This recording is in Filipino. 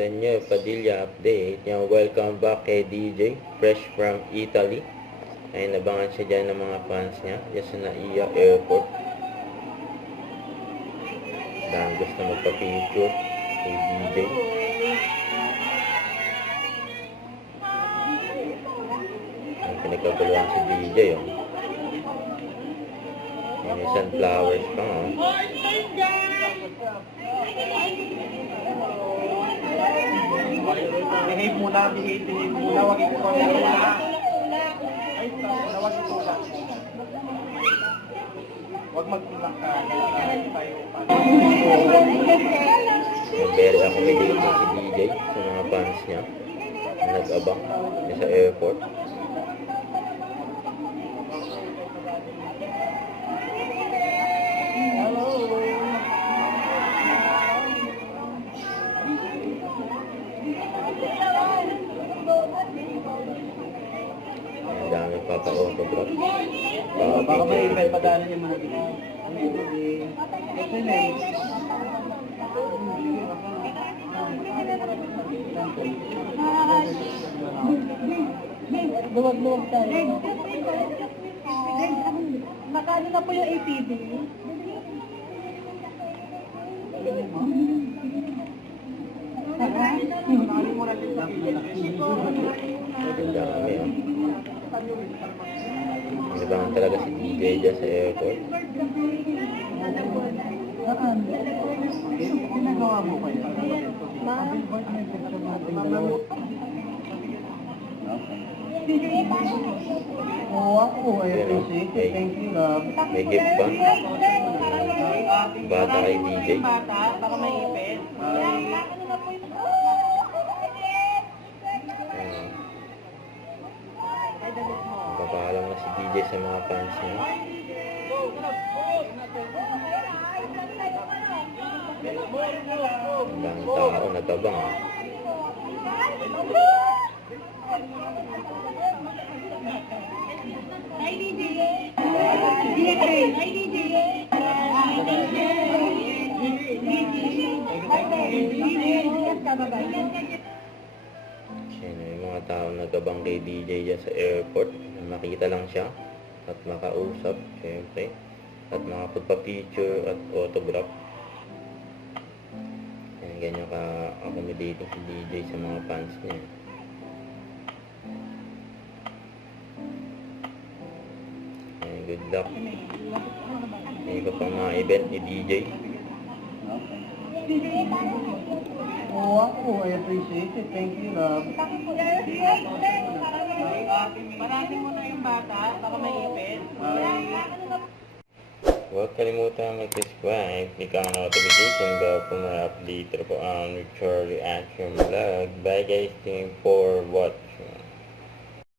Daniel Padilla update. Yung welcome back kay DJ, fresh from Italy. Ay nabangan siya dyan ng mga fans niya dyan sa Naiya Airport. Dahil gusto magpa-picture kay DJ. Ay pinagkaguluhan si DJ, oh. May sunflowers pa, oh. Behave muna, behave muna, wag ito muna. Ay, wag ito muna. Wag magtulak ka. Very accommodating si DJ sa mga fans niya. Nag-abang sa airport. Ang dami papa-autograph. Baka may event padaanan yung mga dito. Excellent. Luwag-luwag tayo. Nakano na po yung APB? Ang dami, oh. Nabangan talaga si DJ dyan sa airport. Ginagawa mo kayo? Ako, I appreciate it. Thank you, love. May gift pa. Bata kay DJ. Baka may ipin. Papaalam na si DJ sa mga fans niya. Ang daming tao nagabang, ah. Hi, DJ! DJ! Hi, DJ! Sino yung mga tao nagabang kay DJ dyan sa airport. Makita lang siya at makausap, syempre. At makapagpa-picture at autograph. Yan, ganyan ka-accommodating si DJ sa mga fans niya. Yan, good luck. May iba pang mga event ni DJ. Ako, I appreciate it. Thank you, love. Parating mo na yung bata, baka may ipin. Huwag kalimutan mag-subscribe, click ang notification bell for more update po ang Richard Reaction Vlog. Bye guys, thank you for watching.